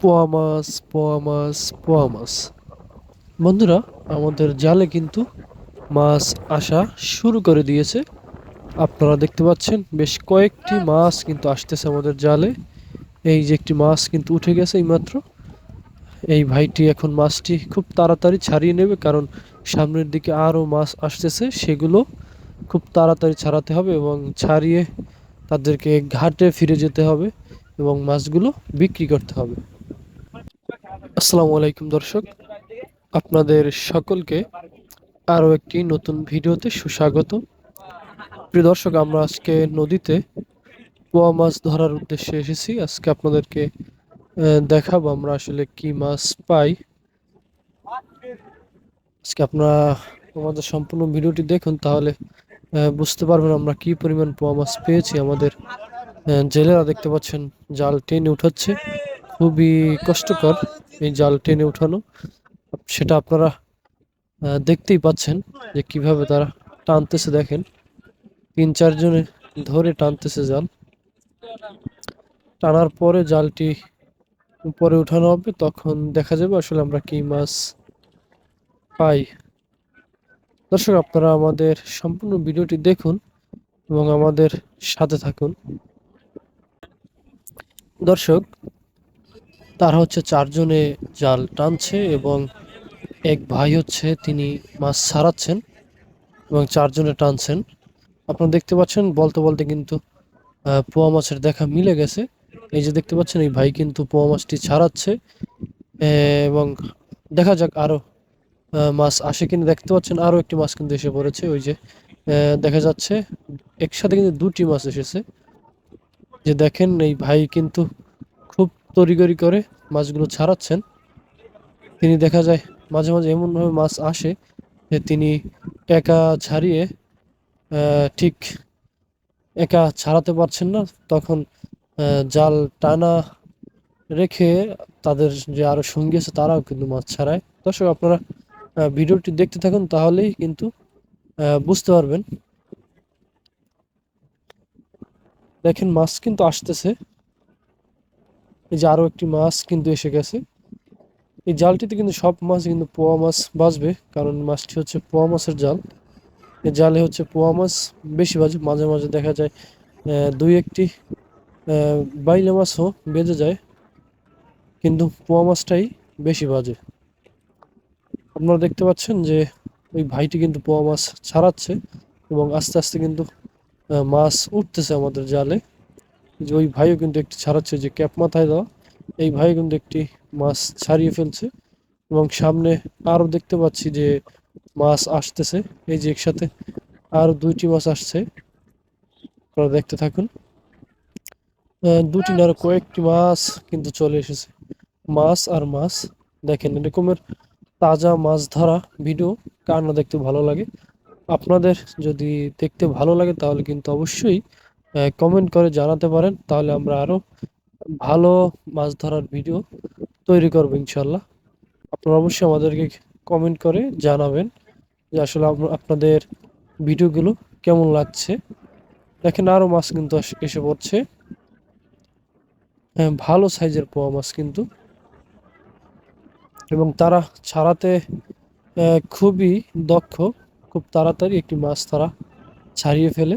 পোয়া মাছ পোয়া মাছ পোয়া মাছ বন্ধুরা, আমাদের জালে কিন্তু মাছ আসা শুরু করে দিয়েছে। আপনারা দেখতে পাচ্ছেন, বেশ কয়েকটি মাছ কিন্তু আসতেছে আমাদের জালে। এই যে একটি মাছ কিন্তু উঠে গেছে এইমাত্র। এই ভাইটি এখন মাছটি খুব তাড়াতাড়ি ছাড়িয়ে নেবে, কারণ সামনের দিকে আরও মাছ আসতেছে। সেগুলো খুব তাড়াতাড়ি ছাড়াতে হবে এবং ছাড়িয়ে তাদেরকে ঘাটে ফিরে যেতে হবে এবং মাছগুলো বিক্রি করতে হবে। আসসালামু আলাইকুম দর্শক। আপনাদের সকলকে আরও একটি নতুন ভিডিওতে সুস্বাগত। প্রিয় দর্শক, আমরা আজকে নদীতে পোয়া মাছ ধরার উদ্দেশ্যে এসেছি। আজকে আপনাদেরকে দেখাবো আমরা আসলে কি মাছ পাই। আজকে আপনারা আমাদের সম্পূর্ণ ভিডিওটি দেখুন, তাহলে বুঝতে পারবেন আমরা কি পরিমাণ পোয়া মাছ পেয়েছি। আমাদের জেলেরা দেখতে পাচ্ছেন, জাল টেনে উঠাচ্ছে। খুবই কষ্টকর। এই জাল টেনে উঠানো, সেটা আপনারা দেখতেই পাচ্ছেন যে কীভাবে তারা টানতেছে দেখেন। তিন চারজনে ধরে টানতেছে জাল। টানার পরে জালটি উপরে উঠানো হবে, তখন দেখা যাবে আসলে আমরা কি মাছ পাই। দর্শক, আপনারা আমাদের সম্পূর্ণ ভিডিওটি দেখুন এবং আমাদের সাথে থাকুন। দর্শক তারা হচ্ছে চারজনে জাল টানছে এবং এক ভাই হচ্ছে তিনি মাছ ছাড়াচ্ছেন এবং চারজনে টানছেন। আপনারা দেখতে পাচ্ছেন বলতে বলতে কিন্তু পোয়া মাছের দেখা মিলে গেছে। এই যে দেখতে পাচ্ছেন এই ভাই কিন্তু পোয়া মাছটি ছাড়াচ্ছে এবং দেখা যাক আরও আহ, মাছ আসে কিনা। দেখতে পাচ্ছেন আরও একটি মাছ কিন্তু এসে পড়েছে ওই যে দেখা যাচ্ছে একসাথে কিন্তু দুটি মাছ এসেছে। যে দেখেন এই ভাই কিন্তু তড়িগড়ি করে মাছগুলো ছাড়াচ্ছেন। তিনি দেখা যায় মাঝে মাঝে এমনভাবে মাছ আসে যে তিনি একা ছাড়িয়ে ঠিক একা ছাড়াতে পারছেন না। তখন জাল টানা রেখে তাদের যে আরও সঙ্গী আছে তারাও কিন্তু মাছ ছাড়ায়। দর্শক, আপনারা ভিডিওটি দেখতে থাকুন তাহলেই কিন্তু বুঝতে পারবেন। দেখেন মাছ কিন্তু আসতেছে। এই যে আরও একটি মাছ কিন্তু এসে গেছে। এই জালটিতে কিন্তু সব মাছ কিন্তু পোয়া মাছ বাঁচবে, কারণ মাছটি হচ্ছে পোয়া মাছের জাল। এই জালে হচ্ছে পোয়া মাছ, বেশি বাজে মাঝে মাঝে দেখা যায় দুই একটি বাইলে মাছও বেজে যায়, কিন্তু পোয়া মাছটাই বেশি বাজে। আপনারা দেখতে পাচ্ছেন যে ওই ভাইটি কিন্তু পোয়া মাছ ছাড়াচ্ছে এবং আস্তে আস্তে কিন্তু মাছ উঠতেছে আমাদের জালে। যে ওই ভাইও কিন্তু একটি ছাড়াচ্ছে যে ক্যাপ মাথায় দেওয়া। এই ভাই কিন্তু একটি মাছ ছাড়িয়ে ফেলছে এবং সামনে আরও দেখতে পাচ্ছি যে মাছ আসতেছে। এই যে একসাথে আরও দুইটি মাছ আসছে। আপনারা দেখতে থাকুন। দুটি না কয়েকটি মাছ কিন্তু চলে এসেছে। মাছ আর মাছ। দেখেন এরকমের তাজা মাছ ধরা ভিডিও, কার না দেখতে ভালো লাগে? আপনাদের যদি দেখতে ভালো লাগে তাহলে কিন্তু অবশ্যই কমেন্ট করে জানাতে পারেন তাহলে আমরা আরও ভালো মাছ ধরার ভিডিও তৈরি করব ইনশাল্লাহ। আপনারা অবশ্যই আমাদেরকে কমেন্ট করে জানাবেন যে আসলে আপ- আপনাদের ভিডিওগুলো কেমন লাগছে। দেখেন আরও মাছ কিন্তু এসে পড়ছে। হ্যাঁ, ভালো সাইজের পোয়া মাছ কিন্তু। এবং তারা ছাড়াতে খুবই দক্ষ খুব তাড়াতাড়ি একটি মাছ তারা ছাড়িয়ে ফেলে।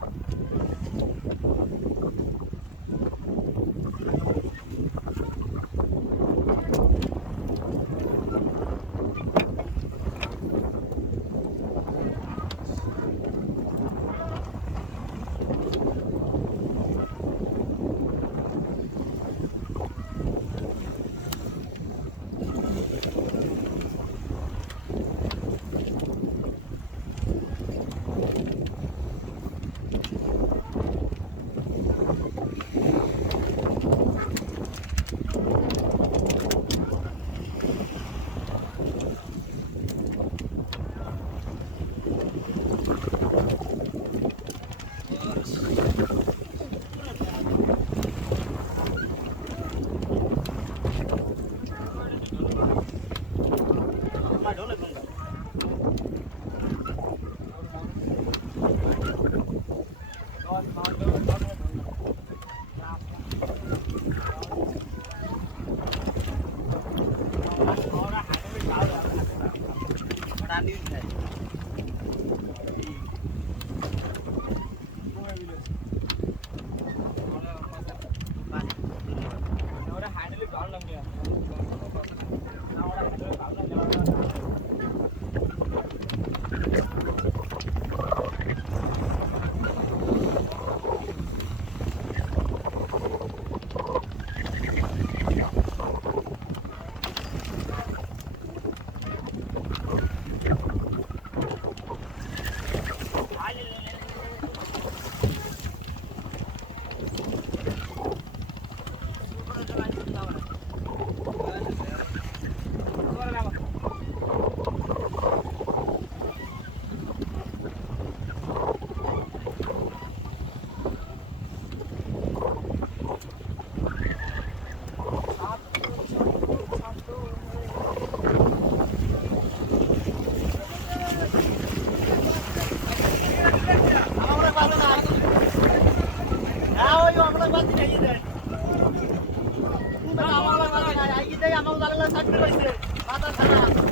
আমার দালালা চাকরি পাইছে মাথা খারাপ।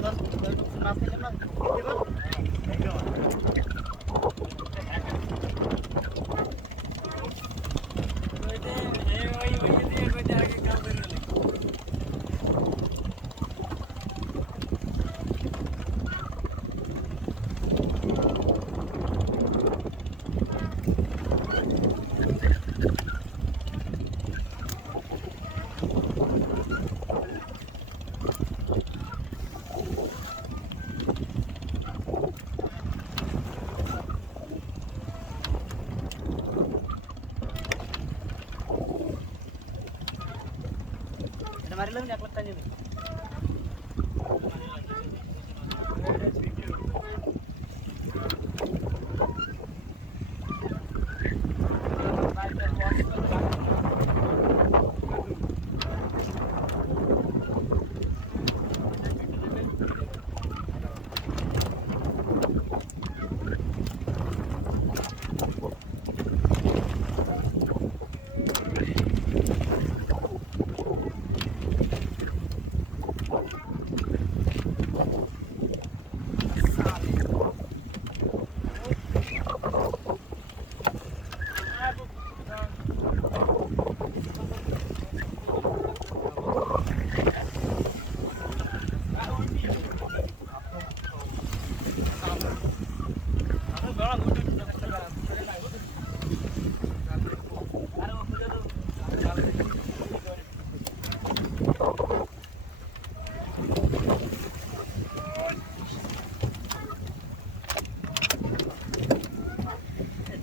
Gracias. Mari lang, nyaklak tanya.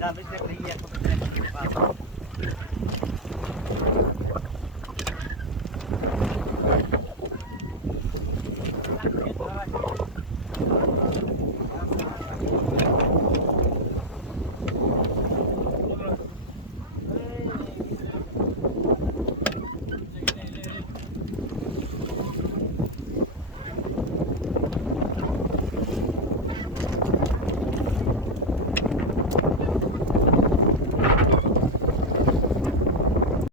Gamit na kriya ko sa pinag-ibaba.